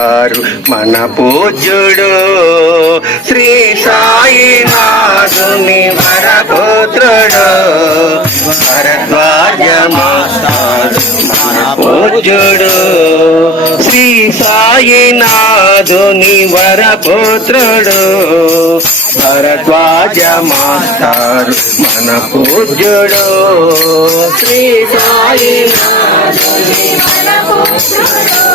వారు మన పూజ్యుడు. శ్రీ సాయినాథుని వరపుత్రుడు. భరద్వాజ మన పూజ్యుడు. శ్రీ సాయినాథుని వరపుత్రుడు. భరద్వాజ మాస్తాడు మన పూజ్యుడు. శ్రీ సాయినాథుని వరపుత్రుడు.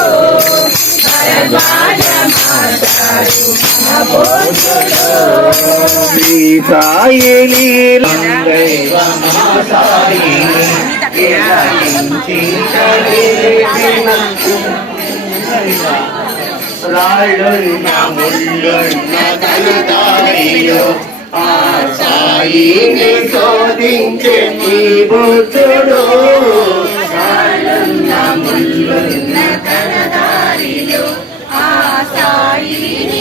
సాయి లీలంగైవ ఆ సాయిని శోధించే నీ బుద్ధుడు ముళ్ళున్న ఆ సాయిని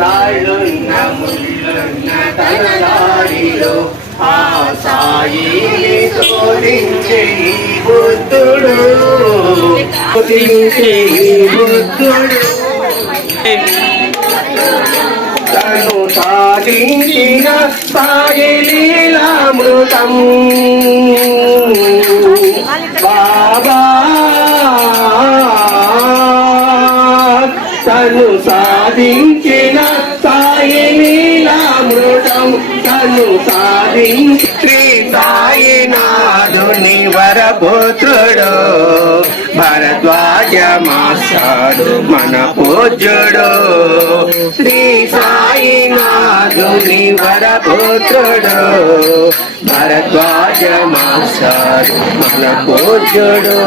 రాళ్ళున్న ముళ్ళున్న తన ఆ సాయిని శోధించే బుద్ధుడు. బుద్ధుడు. తను సాగించిన సాగిలీలామృతం లీలామృతం. తను సాధించి శ్రీ సాయినాథుని వరపుత్రుడు. భరద్వాజ మాస్టాడు మన పూజ్యుడు. శ్రీ సాయినాథుని వరపుత్రుడు. భరద్వాజ మాస్టాడు మన పూజ్యుడు.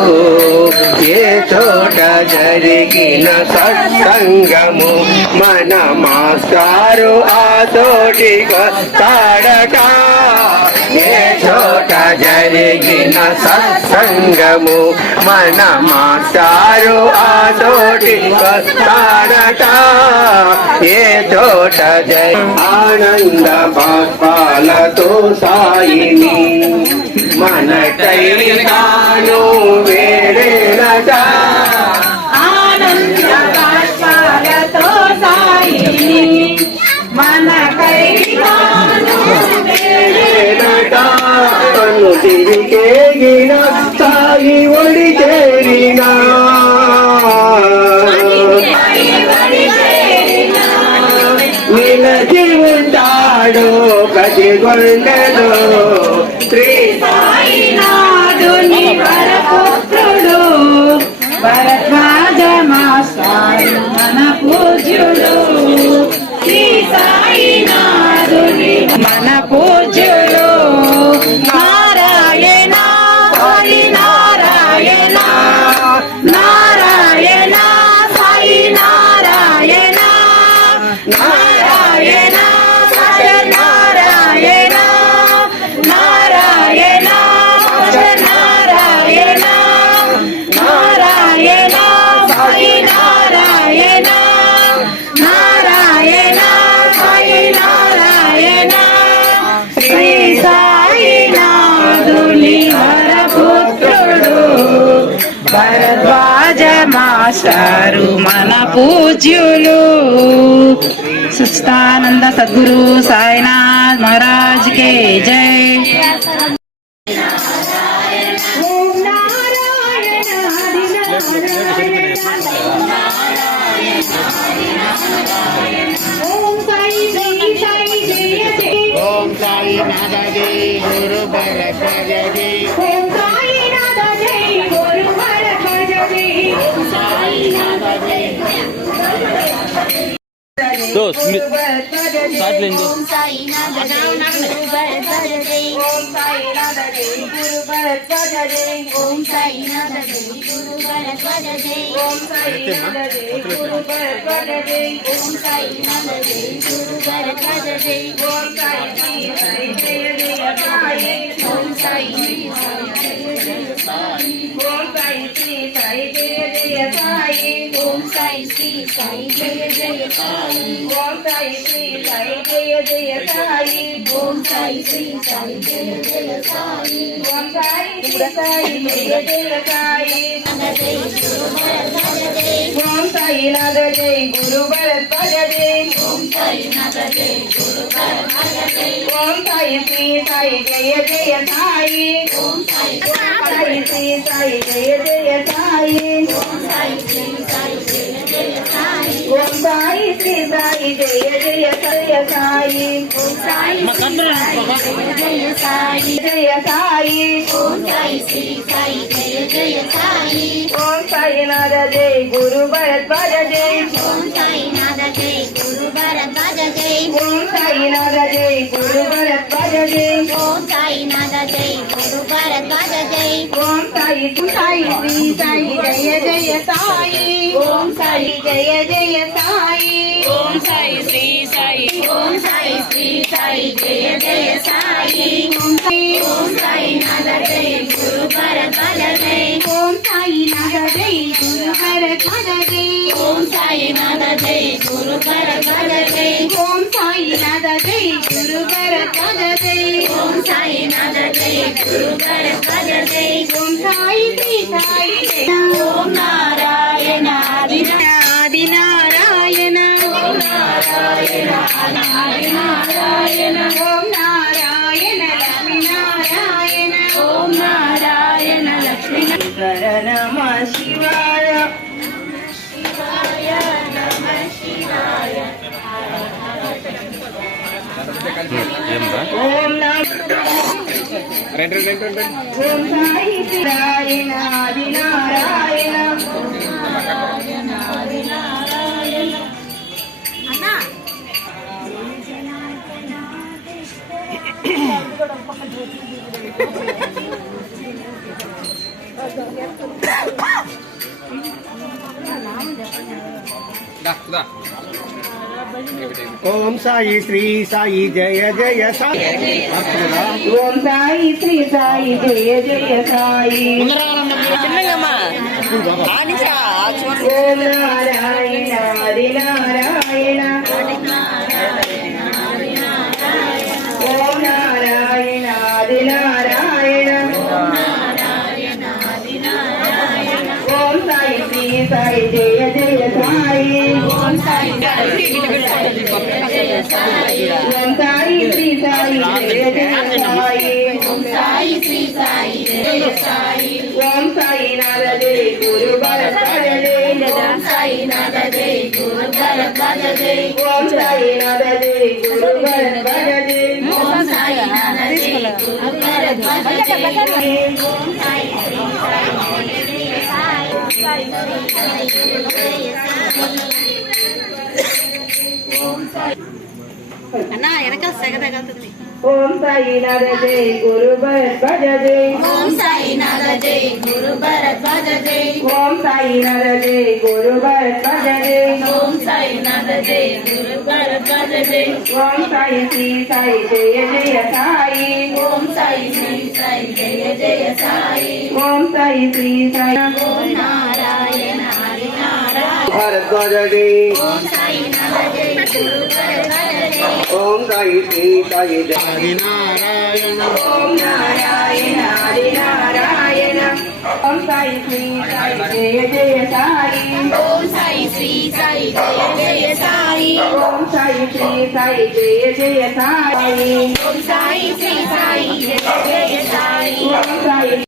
ఏ చోట జరిగిన సత్సంగము మన మాస్టారు ఆ తోటిగా తాడట ఏ జరిగిన సత్సంగము మన మాటారు ఆ తోటి వస్తారట. ఏ తోట జయ ఆనంద బాష్పాలతో సాయిని మన తాను వేడేనట కన్ను తిరిగేగిన సాయి ఒడి చేరినా నిలచి ఉంటాడు ప్రతి గుండెలో శ్రీ సాయినాథుని వరపుత్రుడు భరద్వాజ మాస్టారు మన పూజ్యుడు శ్రీ సాయినాథుని మన మాస్టారు మన పూజ్యులు సుస్థానంద సద్గురు సాయినాథ్ మహారాజ్ కే జై ఓం సాయి నాథ జై గురు భరద్వాజ భరద్వాజ జై ఓం సాయి సాయి జయ జయ సాయి ఓం సాయి శ్రీ సాయి జయ జయ సాయి ఓం సాయి శ్రీ సాయి జయ జయ సాయి ఓం సాయి శ్రీ సాయి జయ జయ సాయి ఓం ఓం సాయి శ్రీ సాయి జయ జయ సాయి ఓం సాయి శ్రీ సాయి జయ జయ సాయి నాద జై గురు భరద్వాజ జై ఓం సాయి నాథ జై గురు భరద్వాజ జై ఓం సాయి నాద జై గురు సాయి శ్రీ సాయి జయ జయ జయ సాయి ఓం సాయి శ్రీ సాయి జయ జయ సాయి జయ సాయి ఓం సాయి శ్రీ సాయి జయ జయ సాయి ఓం సాయి నాథ జై గురు జై ఓం సాయి నాథ జై గురు భరద్వాజ జై ఓం సాయి నాద జై గురు భరద్వాజ జై ఓం సాయి సాయి శ్రీ సాయి జయ జయ సాయి ఓం సాయి జయ జయ సాయి ఓం సాయి శ్రీ సాయి ఓం సాయి శ్రీ సాయి జయ జయ సాయి ఓం సాయి నాద జై గురు భరద్వాజ జై ఓం సాయి నాథ జై గురు భరద్వాజ సాయి నాథ జై గురు భరద్వాజ జై ఓం సాయి నాద జై గురు భరద్వాజ జై ఓం సాయి శ్రీ సాయి ఓం నారాయణ ఆది ఆది నారాయణ. ఓం నారాయణ ఆది నారాయణ. ఓం నారాయణ లక్ష్మీ నారాయణ. ఓం నారాయణ లక్ష్మీ శంకర నమ శివాయ. ఓం నమ ఓం సాయి నారాయణ ఆది నారాయణ ఓం సాయి శ్రీ సాయి జయ జయ సాయి ఓం సాయి శ్రీ సాయి జయ జయ సాయి ఓం నారాయణ ఆది నారాయణ సాయి ఓం సాయి జయ సాయి ఓం సాయి శ్రీ సాయి జయ జయ సాయి ఓం సాయి శ్రీ సాయి జయ సాయి ఓం సాయి నాద జై గురు భరద్వాజ జై ఓం సాయి నాద జై గురు భరద్వాజ జై ఓం సాయి నాద జై గురు భరద్వాజ జై ఓం సాయి నాద జై గురు భరద్వాజ జై ఓం సాయి శ్రీ సాయి జయ జయ సాయి ఓం సాయి శ్రీ సాయి జయ జయ సాయి ఓం సాయి నాద జై గురు భరద్వాజ జై ఓం సాయి నాద జై గురు భరద్వాజ జై ఓం సాయి నాద జై గురు భరద్వాజ జై ఓం సాయి నాద జై గురు భరద్వాజ జై ఓం సాయి శ్రీ సాయి జయ జయ సాయి ఓం సాయి శ్రీ సాయి జయ జయ సాయి ఓం సాయి శ్రీ సాయి ఓం నారాయణ హరి నారాయణ భరద్వాజ జై ఓం సాయి ఓం సాయి శ్రీ సాయి జయ నారాయణ ఓం నారాయణ హరి నారాయణ ఓం సాయి శ్రీ సాయి జయ జయ సాయి. ఓం సాయి శ్రీ సాయి జయ జయ సాయి. ఓం సాయి శ్రీ సాయి జయ జయ సాయి. ఓం సాయి శ్రీ సాయి జయ జయ